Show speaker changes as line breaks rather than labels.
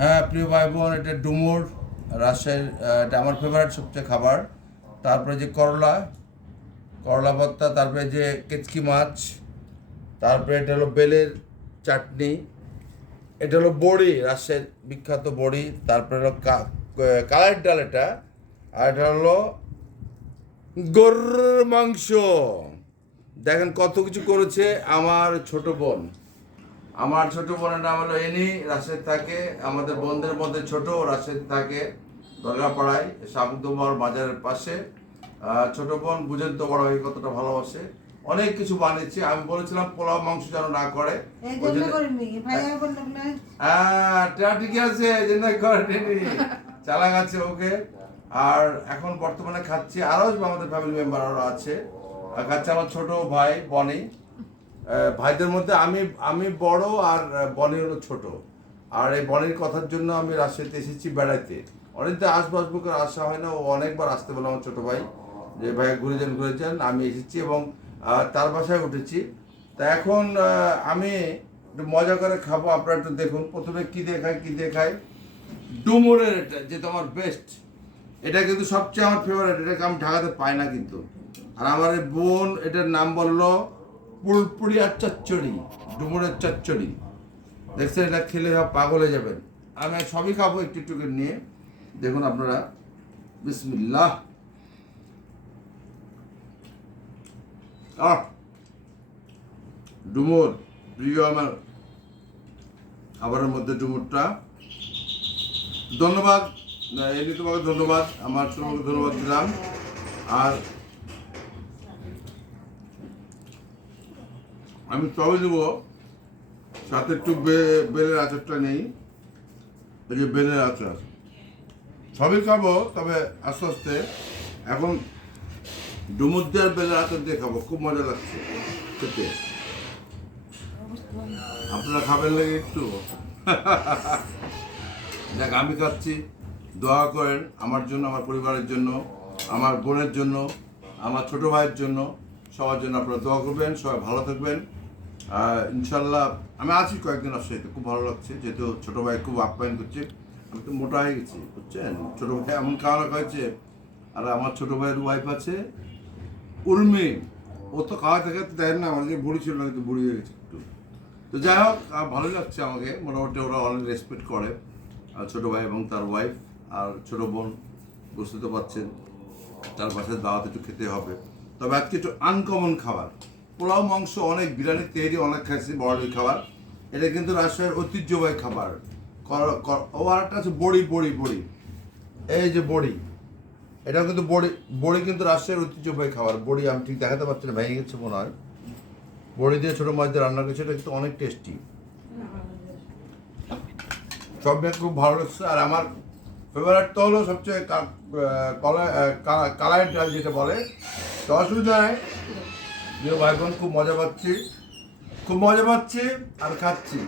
হ্যাঁ প্রিয় ভাই বোন এটা ডুমুর, রাজশাহীর এটা আমার ফেভারিট সবচেয়ে খাবার। তারপরে যে করলা করলা ভর্তা, তারপরে যে কেচকি মাছ, তারপরে এটা হলো বেলের চাটনি। এটা হলো বড়ি, রাজশাহীর বিখ্যাত বড়ি। তারপরে হলো কালের ডাল এটা। আর এটা হলো গরুর মাংস। দেখেন কত কিছু করেছে আমার ছোট বোন। আমার ছোট বোনের নাম হলো এনি রাজশাহী থাকে। আমাদের বোনদের মধ্যে ছোট রাজশাহী থাকে দরগাপাড়ায় শামুকদমার বাজারের পাশে। ছোট বোন বুঝেন তো বড় ভাই কতটা ভালোবাসে। অনেক কিছু বানিয়েছি। আমি বলেছিলাম পোলাও মাংস যেন না করে। হ্যাঁ ঠিকই আছে করেনি চালাক আছে ওকে। আর এখন বর্তমানে খাচ্ছি আরও আমাদের ফ্যামিলি মেম্বার আরও আছে। আর খাচ্ছে আমার ছোট ভাই বনি। ভাইদের মধ্যে আমি আমি বড় আর বনি হলো ছোট। আর এই বনির কথার জন্য আমি রাজশাহীতে এসেছি বেড়াইতে। অনেকদিন আসব আসব করে আসা হয় না, ও অনেকবার আসতে বলে আমার ছোটো ভাই, যে ভাই ঘুরে যান ঘুরে যান। আমি এসেছি এবং তার বাসায় উঠেছি। তা এখন আমি একটু মজা করে খাব, আপনারা একটু দেখুন। প্রথমে কি দেখায় কি দেখায়? ডুমুরের এটা, যে তোমার বেস্ট এটা কিন্তু সবচেয়ে আমার ফেভারিট এটাকে আমি ঢাকাতে পাই না কিন্তু। আর আমার বোন, এটার নাম বলল পুলপুরিয়ার চচ্চড়ি, ডুমুরের চচ্চড়ি। দেখছেন এটা খেলে পাগল হয়ে যাবেন। আমি সবই খাব একটু একটু নিয়ে। দেখুন আপনারা, বিসমিল্লাহ। আহ! ডুমুর, প্রিয় আমার খাবারের মধ্যে ডুমুরটা। ধন্যবাদ এমনি তোমাকে ধন্যবাদ, আমার তোমাকে ধন্যবাদ দিলাম। আর আমি তবে দেবো, সাথে একটু বেলের আচারটা নেই। এই যে বেলের আচার। সবই খাব, তবে আস্তে আস্তে। এখন ডুমুর দিয়ে আর বেলের আচার দিয়ে খাব, খুব মজা লাগছে খেতে। আপনারা খাবেন লাগে একটু? দেখ, আমি খাচ্ছি। দোয়া করেন, আমার জন্য, আমার পরিবারের জন্য, আমার বোনের জন্য, আমার ছোট ভাইয়ের জন্য। সবার জন্য আপনারা দোয়া করবেন, সবাই ভালো থাকবেন। ইনশাল্লাহ, আমি আছি কয়েকদিন রাজশাহীতে খুব ভালো লাগছে, যেহেতু ছোটো ভাই খুব আপ্যায়ন করছে। আমি তো মোটা হয়ে গেছি, বুঝছেন? ছোটো ভাই এমন খাওয়া হয়েছে আর আমার ছোটো ভাইয়ের ওয়াইফ আছে, উর্মি। ও তো খাওয়া থেকে দেয় না আমার যে বুড়ি ছিল না, কিন্তু বুড়ি হয়ে গেছে একটু। তো যাই হোক ভালোই লাগছে আমাকে, মোটামুটি ওরা অনেক রেসপেক্ট করে ছোট ভাই এবং তার ওয়াইফ আর ছোটো বোন, বুঝতে তো পারছেন, তার বাসায় দাওয়াত একটু খেতে হবে। তবে আজকে একটু আনকমন খাবার। পোলাও মাংস অনেক বিরিয়ানি তেহরি অনেক খাইছি বড়ি খাবার। এটা কিন্তু রাজশাহীর ঐতিহ্যবাহী খাবার। ও আর একটা আছে বড়ি বড়ি বড়ি। এই যে বড়ি এটা কিন্তু বড়ি বড়ি কিন্তু রাজশাহীর ঐতিহ্যবাহী খাবার। বড়ি আমি ঠিক দেখাতে পারছি না ভেঙে গেছে মনে হয়। বড়ি দিয়ে ছোটো মাছ দিয়ে রান্না করেছে এটা কিন্তু অনেক টেস্টি সব খুব ভালো লাগছে। আর আমার ফেভারিট তো হলো সবচেয়ে কা- আহ, কলা আহ, কা- কালাইয়ের ডাল যেটা বলে তো নেই যে ভাই বোন খুব মজা পাচ্ছি। খুব মজা পাচ্ছি আর খাচ্ছি।